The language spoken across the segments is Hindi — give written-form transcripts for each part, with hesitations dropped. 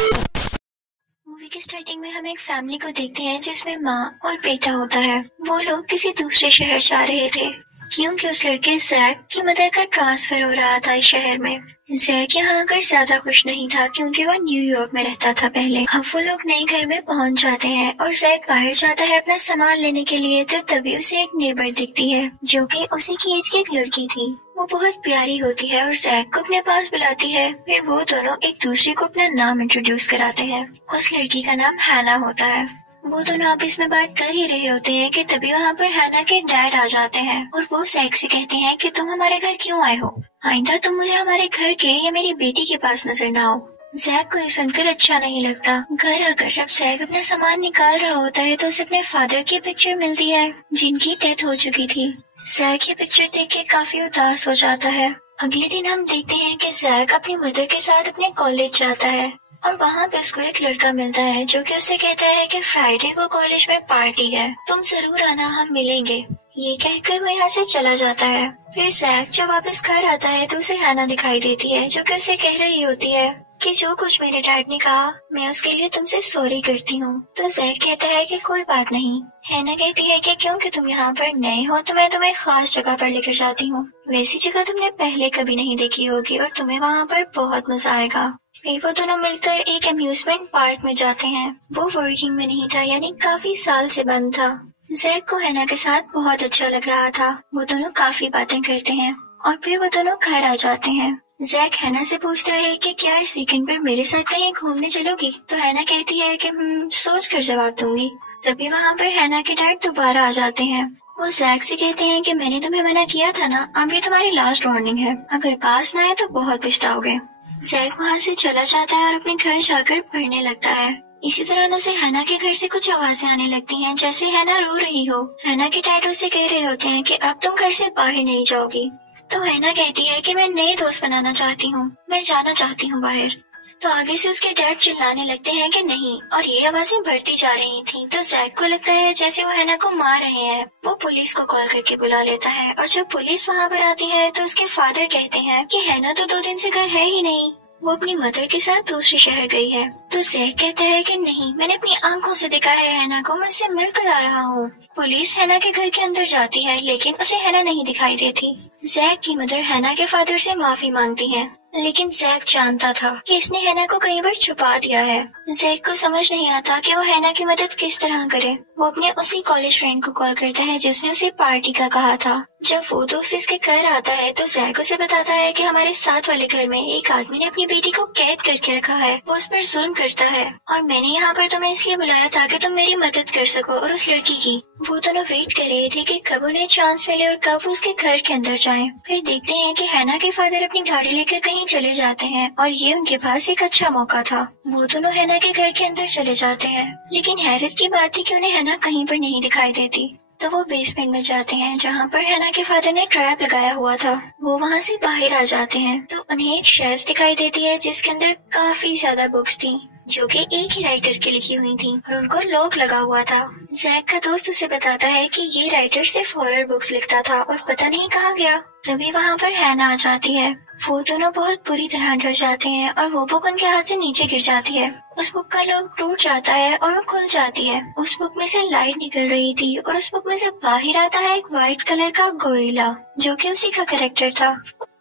मूवी की स्टार्टिंग में हम एक फैमिली को देखते हैं जिसमें माँ और बेटा होता है। वो लोग किसी दूसरे शहर जा रहे थे क्योंकि उस लड़के जैक की मदर का ट्रांसफर हो रहा था इस शहर में। जैक यहाँ आकर ज्यादा खुश नहीं था क्योंकि वो न्यूयॉर्क में रहता था पहले। अब वो लोग नए घर में पहुँच जाते हैं और जैक बाहर जाता है अपना सामान लेने के लिए, तो तभी उसे एक नेबर दिखती है जो कि उसी की एज की एक लड़की थी। वो बहुत प्यारी होती है और जैक को अपने पास बुलाती है। फिर वो दोनों एक दूसरे को अपना नाम इंट्रोड्यूस कराते हैं। उस लड़की का नाम हैना होता है। वो दोनों आपस में बात कर ही रहे होते हैं कि तभी वहाँ पर हैना के डैड आ जाते हैं और वो जैक से कहते हैं कि तुम हमारे घर क्यों आए हो, आइंदा तुम मुझे हमारे घर के या मेरी बेटी के पास नजर ना आओ। जैक को ये सुनकर अच्छा नहीं लगता। घर आकर जब जैक अपना सामान निकाल रहा होता है तो उसे अपने फादर की पिक्चर मिलती है जिनकी डेथ हो चुकी थी। जैक ये पिक्चर देख के काफी उदास हो जाता है। अगले दिन हम देखते हैं कि जैक अपनी मदर के साथ अपने कॉलेज जाता है और वहाँ पे उसको एक लड़का मिलता है जो कि उससे कहता है कि फ्राइडे को कॉलेज में पार्टी है, तुम जरूर आना, हम मिलेंगे। ये कहकर वो यहाँ से चला जाता है। फिर जैक जब वापस घर आता है तो उसे हैना दिखाई देती है जो कि उसे कह रही होती है कि जो कुछ मेरे डैड ने कहा मैं उसके लिए तुमसे सॉरी करती हूँ। तो जैक कहता है कि कोई बात नहीं। हैना कहती है कि क्योंकि तुम यहाँ पर नए हो तो मैं तुम्हें खास जगह पर लेकर जाती हूँ, वैसी जगह तुमने पहले कभी नहीं देखी होगी और तुम्हें वहाँ पर बहुत मजा आएगा। फिर वो दोनों मिलकर एक अम्यूजमेंट पार्क में जाते हैं। वो वर्किंग में नहीं था, यानी काफी साल से बंद था। जैक को हैना के साथ बहुत अच्छा लग रहा था। वो दोनों काफी बातें करते हैं और फिर वो दोनों घर आ जाते हैं। जैक हैना से पूछता है कि क्या इस वीकेंड पर मेरे साथ कहीं घूमने चलोगी, तो हैना कहती है कि सोच कर जवाब दूंगी। तभी वहाँ पर हैना के डैड दोबारा आ जाते हैं। वो जैक से कहते हैं कि मैंने तुम्हें मना किया था ना, अब ये तुम्हारी लास्ट वार्निंग है, अगर पास ना आए तो बहुत पछताओगे। जैक वहाँ से चला जाता है और अपने घर जाकर पढ़ने लगता है। इसी दौरान उसे हैना के घर से कुछ आवाजें आने लगती हैं, जैसे हैना रो रही हो। हैना के डैड उसे कह रहे होते हैं कि अब तुम घर से बाहर नहीं जाओगी। तो हैना कहती है कि मैं नए दोस्त बनाना चाहती हूँ, मैं जाना चाहती हूँ बाहर। तो आगे से उसके डैड चिल्लाने लगते हैं कि नहीं, और ये आवाजें बढ़ती जा रही थी। तो जैक को लगता है जैसे वो हैना को मार रहे हैं। वो पुलिस को कॉल करके बुला लेता है और जब पुलिस वहाँ पर आती है तो उसके फादर कहते हैं कि हैना तो 2 दिन से घर है ही नहीं, वो अपनी मदर के साथ दूसरे शहर गई है। तो जैक कहता है कि नहीं, मैंने अपनी आंखों से देखा है हैना को, मैं उससे मिलकर आ रहा हूँ। पुलिस हैना के घर के अंदर जाती है लेकिन उसे हैना नहीं दिखाई देती। जैक की मदर हैना के फादर से माफी मांगती है, लेकिन जैक जानता था कि इसने हैना को कहीं पर छुपा दिया है। जैक को समझ नहीं आता कि वो हैना की मदद किस तरह करे। वो अपने उसी कॉलेज फ्रेंड को कॉल करता है जिसने उसे पार्टी का कहा था। जब वो दोस्त इसके घर आता है तो जैक उसे बताता है कि हमारे साथ वाले घर में एक आदमी ने अपनी बेटी को कैद करके रखा है, वो उस पर जुल्म करता है और मैंने यहाँ पर तुम्हें इसलिए बुलाया था कि तुम मेरी मदद कर सको और उस लड़की की। वो दोनों वेट कर रहे थे कि कब उन्हें चांस मिले और कब वो उसके घर के अंदर जाएं। फिर देखते हैं कि हैना के फादर अपनी गाड़ी लेकर कहीं चले जाते हैं और ये उनके पास एक अच्छा मौका था। वो दोनों हैना के घर के अंदर चले जाते हैं, लेकिन हैरत की बात थी कि उन्हें हैना कहीं पर नहीं दिखाई देती। तो वो बेसमेंट में जाते हैं जहाँ पर हैना के फादर ने ट्रैप लगाया हुआ था। वो वहाँ से बाहर आ जाते हैं तो उन्हें एक शेल्फ दिखाई देती है जिसके अंदर काफी ज्यादा बुक्स थी जो कि एक ही राइटर की लिखी हुई थी और उनको लॉक लगा हुआ था। जैक का दोस्त उसे बताता है कि ये राइटर सिर्फ हॉरर बुक्स लिखता था और पता नहीं कहाँ गया। तभी वहाँ पर हैना आ जाती है। वो दोनों बहुत बुरी तरह डर जाते हैं और वो बुक उनके हाथ से नीचे गिर जाती है। उस बुक का लॉक टूट जाता है और वो खुल जाती है। उस बुक में से लाइट निकल रही थी और उस बुक में से बाहर आता है एक व्हाइट कलर का गोरिल्ला जो कि उसी का कैरेक्टर था।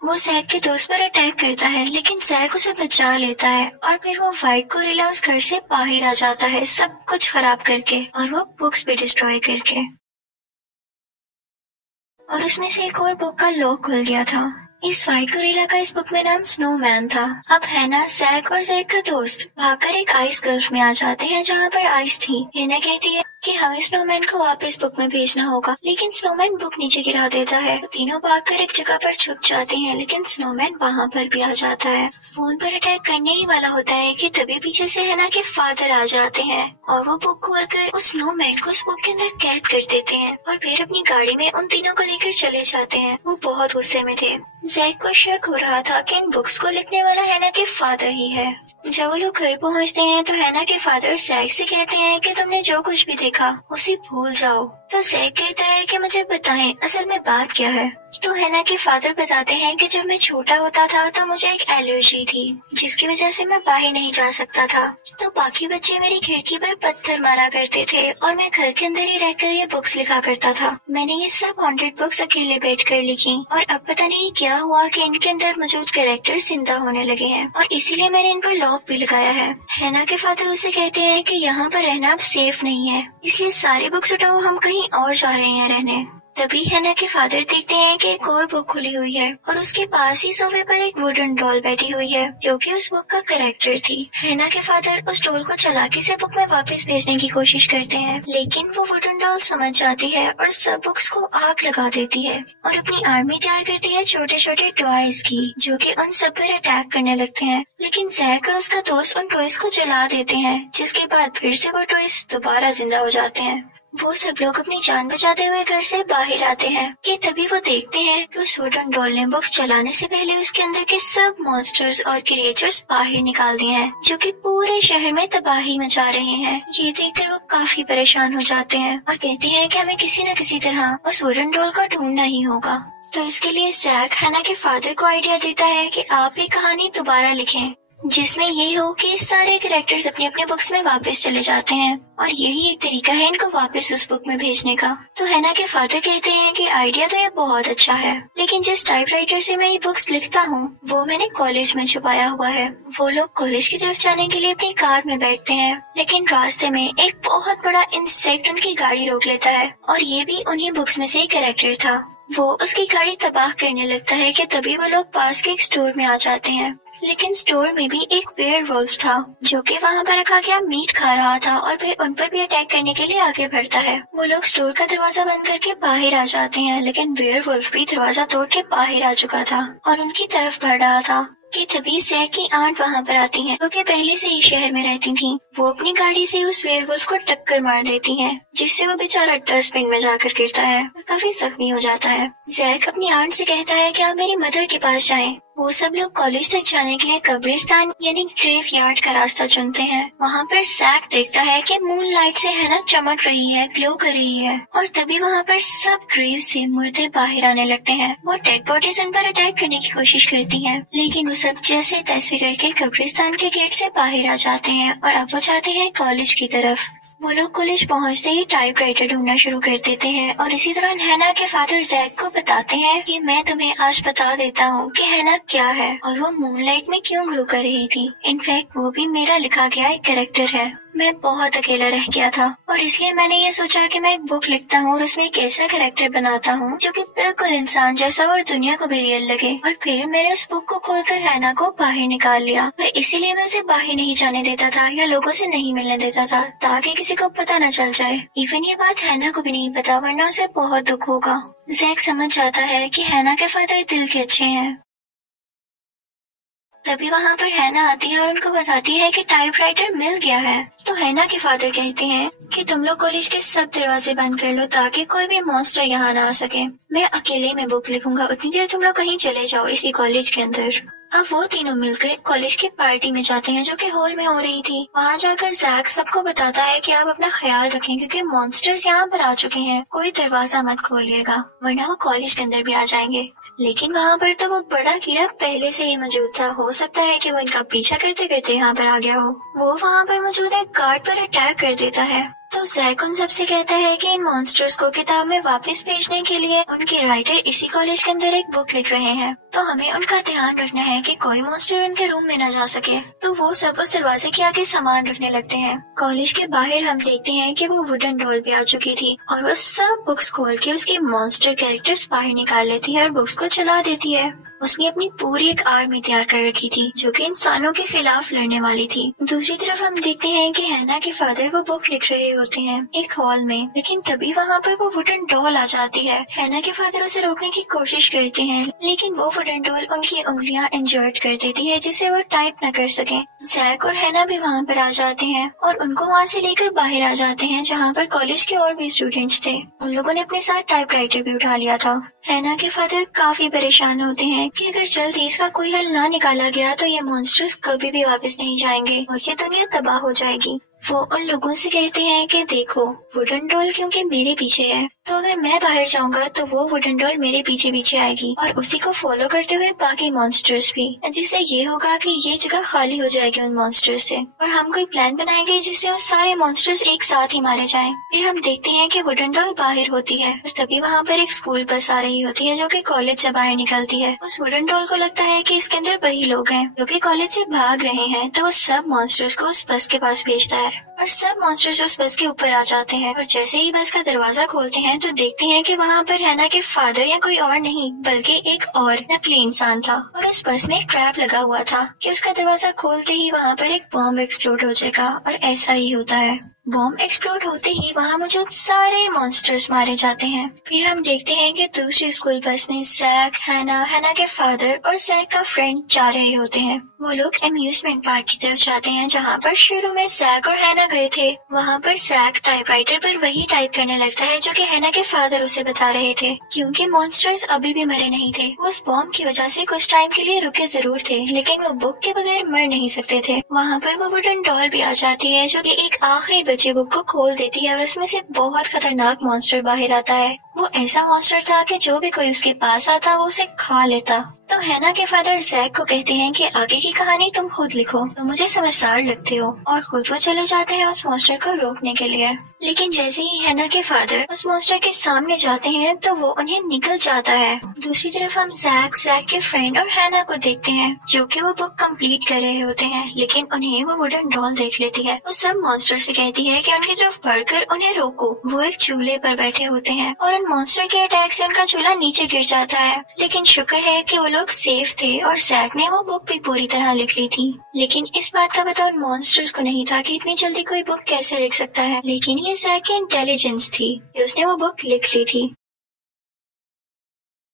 वो जैक के दोस्त पर अटैक करता है लेकिन जैक उसे बचा लेता है और फिर वो व्हाइट गोरिल्ला उस घर से बाहर आ जाता है, सब कुछ खराब करके और वो बुक्स भी डिस्ट्रॉय करके। और उसमें से एक और बुक का लॉक खुल गया था। इस व्हाइट गोरिल्ला का इस बुक में नाम स्नोमैन था। अब हैना, जैक और जैक का दोस्त भागकर एक आइस गल्फ में आ जाते हैं जहाँ पर आइस थी। हैना कहती है कि हमें स्नोमैन को वापस बुक में भेजना होगा, लेकिन स्नोमैन बुक नीचे गिरा देता है। तो तीनों भागकर एक जगह पर छुप जाते हैं, लेकिन स्नोमैन वहाँ पर भी आ जाता है। फोन पर अटैक करने ही वाला होता है कि तभी पीछे से हैना के फादर आ जाते हैं और वो बुक खोलकर उस स्नोमैन को उस बुक के अंदर कैद कर देते हैं और फिर अपनी गाड़ी में उन तीनों को लेकर चले जाते हैं। वो बहुत गुस्से में थे। जैक को शक हो रहा था कि इन बुक्स को लिखने वाला हैना के फादर ही है। जब वो लोग घर पहुंचते हैं तो हैना के फादर जैक से कहते हैं कि तुमने जो कुछ भी देखा उसे भूल जाओ। तो जैक कहता है कि मुझे बताएं असल में बात क्या है। तो हैना के फादर बताते हैं कि जब मैं छोटा होता था तो मुझे एक एलर्जी थी जिसकी वजह से मैं बाहर नहीं जा सकता था। तो बाकी बच्चे मेरी खिड़की पर पत्थर मारा करते थे और मैं घर के अंदर ही रहकर ये बुक्स लिखा करता था। मैंने ये सब 100 बुक्स अकेले बैठकर लिखी और अब पता नहीं क्या हुआ कि इनके अंदर मौजूद कैरेक्टर जिंदा होने लगे हैं और इसीलिए मैंने इन पर लॉक भी लगाया है। हैना के फादर उसे कहते हैं कि यहाँ पर रहना अब सेफ नहीं है, इसलिए सारी बुक्स उठाओ, हम कहीं और जा रहे हैं रहने। तभी हैना के फादर देखते हैं कि एक और बुक खुली हुई है और उसके पास ही सोफे पर एक वुडन डॉल बैठी हुई है जो कि उस बुक का कैरेक्टर थी। हैना के फादर उस डॉल को चालाकी से बुक में वापस भेजने की कोशिश करते हैं, लेकिन वो वुडन डॉल समझ जाती है और सब बुक्स को आग लगा देती है और अपनी आर्मी तैयार करती है छोटे छोटे टॉयज की, जो कि उन सब पर अटैक करने लगते हैं। लेकिन जैक और उसका दोस्त उन टॉयज को जला देते हैं, जिसके बाद फिर से वो टॉयज दोबारा जिंदा हो जाते हैं। वो सब लोग अपनी जान बचाते हुए घर से बाहर आते हैं कि तभी वो देखते हैं कि उस वुडन डॉल ने बुक्स चलाने से पहले उसके अंदर के सब मॉन्स्टर्स और क्रिएचर्स बाहर निकाल दिए हैं, जो कि पूरे शहर में तबाही मचा रहे हैं। ये देखकर वो काफी परेशान हो जाते हैं और कहते हैं कि हमें किसी न किसी तरह उस वुडन डॉल को ढूंढना ही होगा। तो इसके लिए जैक हैना के फादर को आइडिया देता है कि आप ये कहानी दोबारा लिखें, जिसमें ये हो कि सारे कैरेक्टर्स अपने अपने बुक्स में वापस चले जाते हैं और यही एक तरीका है इनको वापस उस बुक में भेजने का। तो हैना के फादर कहते हैं कि आइडिया तो ये बहुत अच्छा है, लेकिन जिस टाइपराइटर से मैं ये बुक्स लिखता हूँ वो मैंने कॉलेज में छुपाया हुआ है। वो लोग कॉलेज की तरफ जाने के लिए अपनी कार में बैठते हैं, लेकिन रास्ते में एक बहुत बड़ा इंसेक्ट उनकी गाड़ी रोक लेता है और ये भी उन्हीं बुक्स में से एक कैरेक्टर था। वो उसकी गाड़ी तबाह करने लगता है कि तभी वो लोग पास के एक स्टोर में आ जाते हैं, लेकिन स्टोर में भी एक वेयरवुल्फ था जो कि वहाँ पर रखा गया मीट खा रहा था और फिर उन पर भी अटैक करने के लिए आगे बढ़ता है। वो लोग स्टोर का दरवाजा बंद करके बाहर आ जाते हैं, लेकिन वेयरवुल्फ भी दरवाजा तोड़ के बाहर आ चुका था और उनकी तरफ बढ़ रहा था कि तभी जैक की आंट वहाँ पर आती हैं, जो कि पहले से ही शहर में रहती थी। वो अपनी गाड़ी से उस वेयरवुल्फ को टक्कर मार देती हैं, जिससे वो बेचारा डस्टबिन में जाकर गिरता है और काफी जख्मी हो जाता है। जैक अपनी आंट से कहता है कि आप मेरी मदर के पास जाएं। वो सब लोग कॉलेज तक जाने के लिए कब्रिस्तान यानी ग्रेवयार्ड का रास्ता चुनते हैं। वहाँ पर जैक देखता है कि मून लाइट से हैना चमक रही है, ग्लो कर रही है और तभी वहाँ पर सब ग्रेव से मुर्दे बाहर आने लगते हैं। वो डेड बॉडीज उन पर अटैक करने की कोशिश करती हैं, लेकिन वो सब जैसे तैसे करके कब्रिस्तान के गेट से बाहर आ जाते हैं और अब वो जाते हैं कॉलेज की तरफ। वो लोग कॉलेज पहुंचते ही टाइपराइटर ढूंढना शुरू कर देते हैं और इसी दौरान हैना के फादर जैक को बताते हैं कि मैं तुम्हें आज बता देता हूँ कि हैना क्या है और वो मूनलाइट में क्यों ग्लो कर रही थी। इनफैक्ट वो भी मेरा लिखा गया एक कैरेक्टर है। मैं बहुत अकेला रह गया था और इसलिए मैंने ये सोचा कि मैं एक बुक लिखता हूँ और उसमें एक ऐसा कैरेक्टर बनाता हूँ जो कि बिल्कुल इंसान जैसा और दुनिया को भी रियल लगे। और फिर मैंने उस बुक को खोलकर हैना को बाहर निकाल लिया और इसीलिए मैं उसे बाहर नहीं जाने देता था या लोगों से नहीं मिलने देता था, ताकि किसी को पता न चल जाए। इवन ये बात हैना को भी नहीं पता, वरना उसे बहुत दुख होगा। जैक समझ जाता है कि हैना के फादर दिल के अच्छे हैं। तभी वहाँ पर हैना आती है और उनको बताती है कि टाइपराइटर मिल गया है। तो हैना के फादर कहते हैं कि तुम लोग कॉलेज के सब दरवाजे बंद कर लो ताकि कोई भी मॉन्स्टर यहाँ ना आ सके। मैं अकेले में बुक लिखूंगा, उतनी देर तुम लोग कहीं चले जाओ इसी कॉलेज के अंदर। अब वो तीनों मिलकर कॉलेज की पार्टी में जाते हैं जो कि हॉल में हो रही थी। वहाँ जाकर जैक सबको बताता है कि आप अपना ख्याल रखें क्योंकि मॉन्स्टर्स यहाँ पर आ चुके हैं, कोई दरवाजा मत खोलिएगा वरना वो कॉलेज के अंदर भी आ जाएंगे। लेकिन वहाँ पर तो वो बड़ा कीड़ा पहले से ही मौजूद था, हो सकता है कि वो इनका पीछा करते करते यहाँ पर आ गया हो। वो वहाँ पर मौजूद एक गार्ड पर अटैक कर देता है। तो जैक उन सबसे कहता है कि इन मॉन्स्टर्स को किताब में वापस भेजने के लिए उनके राइटर इसी कॉलेज के अंदर एक बुक लिख रहे हैं, तो हमें उनका ध्यान रखना है कि कोई मॉन्स्टर उनके रूम में न जा सके। तो वो सब उस दरवाजे के आगे सामान रखने लगते हैं। कॉलेज के बाहर हम देखते हैं कि वो वुडन डॉल भी आ चुकी थी और वो सब बुक्स खोल के उसके मॉन्स्टर कैरेक्टर्स बाहर निकाल लेती है और बुक्स को चला देती है। उसने अपनी पूरी एक आर्मी तैयार कर रखी थी जो कि इंसानों के खिलाफ लड़ने वाली थी। दूसरी तरफ हम देखते हैं कि हैना के फादर वो बुक लिख रहे होते हैं एक हॉल में, लेकिन तभी वहाँ पर वो वुडन डॉल आ जाती है। हैना के फादर उसे रोकने की कोशिश करते हैं, लेकिन वो वुडन डॉल उनकी उंगलियां इंजर्ड कर देती है जिससे वो टाइप न कर सके। जैक और हैना भी वहाँ पर आ जाते हैं और उनको वहाँ से लेकर बाहर आ जाते हैं जहाँ पर कॉलेज के और भी स्टूडेंट्स थे। उन लोगों ने अपने साथ टाइपराइटर भी उठा लिया था। हैना के फादर काफी परेशान होते हैं कि अगर जल्दी इसका कोई हल ना निकाला गया तो ये मॉन्स्टर्स कभी भी वापस नहीं जाएंगे और ये दुनिया तबाह हो जाएगी। वो उन लोगों से कहते हैं कि देखो वुडन डॉल क्योंकि मेरे पीछे है, तो अगर मैं बाहर जाऊंगा तो वो वुडन डॉल मेरे पीछे पीछे आएगी और उसी को फॉलो करते हुए बाकी मॉन्स्टर्स भी, जिससे ये होगा कि ये जगह खाली हो जाएगी उन मॉन्स्टर्स से और हम कोई प्लान बनाएंगे जिससे वो सारे मॉन्स्टर्स एक साथ ही मारे जाएं। फिर हम देखते हैं कि वुडन डॉल बाहर होती है और तभी वहाँ पर एक स्कूल बस आ रही होती है जो कि कॉलेज से बाहर निकलती है। उस वुडन डॉल को लगता है कि इसके अंदर वही लोग हैं जो कि कॉलेज से भाग रहे हैं, तो वो सब मॉन्स्टर्स को उस बस के पास भेजता है और सब मॉन्स्टर्स उस बस के ऊपर आ जाते हैं और जैसे ही बस का दरवाजा खोलते हैं तो देखते हैं कि वहाँ पर हैना के फादर या कोई और नहीं बल्कि एक और नकली इंसान था और उस बस में एक ट्रैप लगा हुआ था कि उसका दरवाजा खोलते ही वहाँ पर एक बॉम्ब एक्सप्लोड हो जाएगा और ऐसा ही होता है। बॉम्ब एक्सप्लोड होते ही वहाँ मौजूद सारे मॉन्स्टर्स मारे जाते हैं। फिर हम देखते हैं कि दूसरी स्कूल बस में जैक, हैना के फादर और जैक का फ्रेंड जा रहे होते हैं। वो लोग अम्यूजमेंट पार्क की तरफ जाते हैं जहाँ पर शुरू में जैक और हैना गए थे। वहाँ पर जैक टाइपराइटर पर वही टाइप करने लगता है जो कि हैना के फादर उसे बता रहे थे, क्योंकि मॉन्स्टर्स अभी भी मरे नहीं थे। उस बॉम्ब की वजह से कुछ टाइम के लिए रुके जरूर थे, लेकिन वो बुक के बगैर मर नहीं सकते थे। वहाँ पर वो वुडन डॉल भी आ जाती है जो कि एक आखिरी बचे बुक को खोल देती है और उसमें से बहुत खतरनाक मॉन्स्टर बाहर आता है। वो ऐसा मॉन्स्टर था कि जो भी कोई उसके पास आता वो उसे खा लेता। तो हैना के फादर जैक को कहते हैं कि आगे की कहानी तुम खुद लिखो, तो मुझे समझदार लगते हो, और खुद वो चले जाते हैं उस मॉन्स्टर को रोकने के लिए। लेकिन जैसे ही हैना के फादर उस मॉन्स्टर के सामने जाते हैं तो वो उन्हें निकल जाता है। दूसरी तरफ हम जैक के फ्रेंड और हैना को देखते हैं जो कि वो बुक कंप्लीट कर रहे होते हैं, लेकिन उन्हें वो वुडन डॉल देख लेती है। वो सब मॉन्स्टर से कहती है कि उनकी तरफ बढ़कर उन्हें रोको। वो एक चूल्हे पर बैठे होते हैं और उन मॉन्स्टर के अटैक से उनका चूल्हा नीचे गिर जाता है, लेकिन शुक्र है कि वो लोग सेफ थे और जैक ने वो बुक भी पूरी तरह लिख ली थी। लेकिन इस बात का पता उन मॉन्स्टर्स को नहीं था कि इतनी जल्दी कोई बुक कैसे लिख सकता है, लेकिन ये जैक की इंटेलिजेंस थी कि उसने वो बुक लिख ली थी।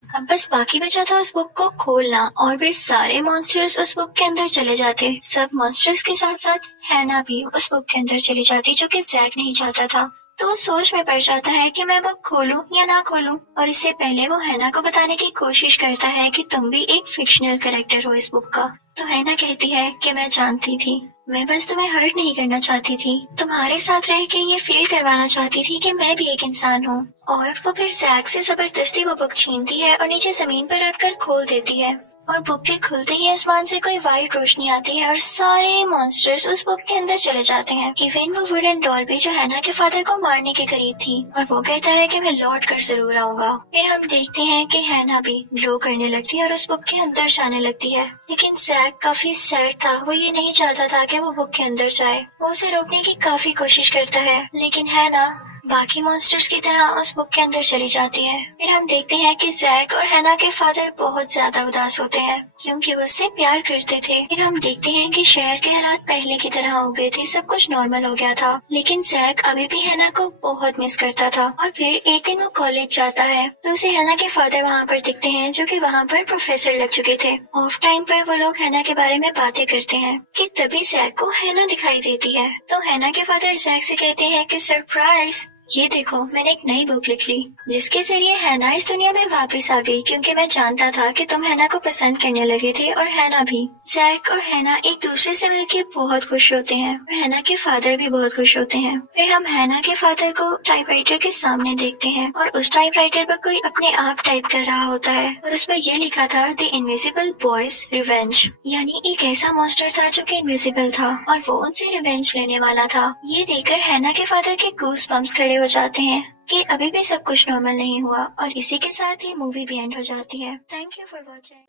अब बस बाकी बचा था उस बुक को खोलना और फिर सारे मॉन्स्टर्स उस बुक के अंदर चले जाते। सब मॉन्स्टर्स के साथ साथ हैना भी उस बुक के अंदर चली जाती, जो कि जैक नहीं चाहता था। तो वो सोच में पड़ जाता है कि मैं बुक खोलूं या ना खोलूं, और इससे पहले वो हैना को बताने की कोशिश करता है कि तुम भी एक फिक्शनल कैरेक्टर हो इस बुक का। तो हैना कहती है कि मैं जानती थी, मैं बस तुम्हें हर्ट नहीं करना चाहती थी, तुम्हारे साथ रह के ये फील करवाना चाहती थी कि मैं भी एक इंसान हूँ। और वो फिर जैक से जबरदस्ती वो बुक छीनती है और नीचे जमीन पर रखकर खोल देती है, और बुक के खुलते ही आसमान से कोई वाइट रोशनी आती है और सारे मॉन्स्टर्स उस बुक के अंदर चले जाते हैं। इवन वो वुडन डॉल भी जो हैना के फादर को मारने के करीब थी, और वो कहता है कि मैं लौट कर जरूर आऊंगा। फिर हम देखते हैं कि हैना भी ग्लो करने लगती है और उस बुक के अंदर जाने लगती है, लेकिन जैक काफी सैड था। वो ये नहीं चाहता था कि वो बुक के अंदर जाए। वो उसे रोकने की काफी कोशिश करता है, लेकिन हैना बाकी मॉन्स्टर्स की तरह उस बुक के अंदर चली जाती है। फिर हम देखते हैं कि जैक और हैना के फादर बहुत ज्यादा उदास होते हैं क्योंकि वो उससे प्यार करते थे। फिर हम देखते हैं कि शहर के हालात पहले की तरह हो गए थे, सब कुछ नॉर्मल हो गया था, लेकिन जैक अभी भी हैना को बहुत मिस करता था। और फिर एक दिन वो कॉलेज जाता है तो उसे हैना के फादर वहाँ पर दिखते हैं जो कि वहाँ पर प्रोफेसर लग चुके थे। ऑफ टाइम पर वो लोग हैना के बारे में बातें करते हैं कि तभी जैक को हैना दिखाई देती है। तो हैना के फादर जैक से कहते हैं कि सरप्राइज, ये देखो मैंने एक नई बुक लिख ली जिसके जरिए हैना इस दुनिया में वापस आ गई, क्योंकि मैं जानता था कि तुम हैना को पसंद करने लगे थे और हैना भी। जैक और हैना एक दूसरे से मिलकर बहुत खुश होते हैं और हैना के फादर भी बहुत खुश होते हैं। फिर हम हैना के फादर को टाइपराइटर के सामने देखते हैं और उस टाइपराइटर पर कोई अपने आप टाइप कर रहा होता है और उस पर यह लिखा था द इनविजिबल बॉयज रिवेंज, यानी एक ऐसा मॉन्स्टर था जो कि इनविजिबल था और वो उनसे रिवेंज लेने वाला था। ये देखकर हैना के फादर के गूस बम्प्स खड़े हो जाते हैं कि अभी भी सब कुछ नॉर्मल नहीं हुआ, और इसी के साथ ही मूवी भी एंड हो जाती है। Thank you for watching.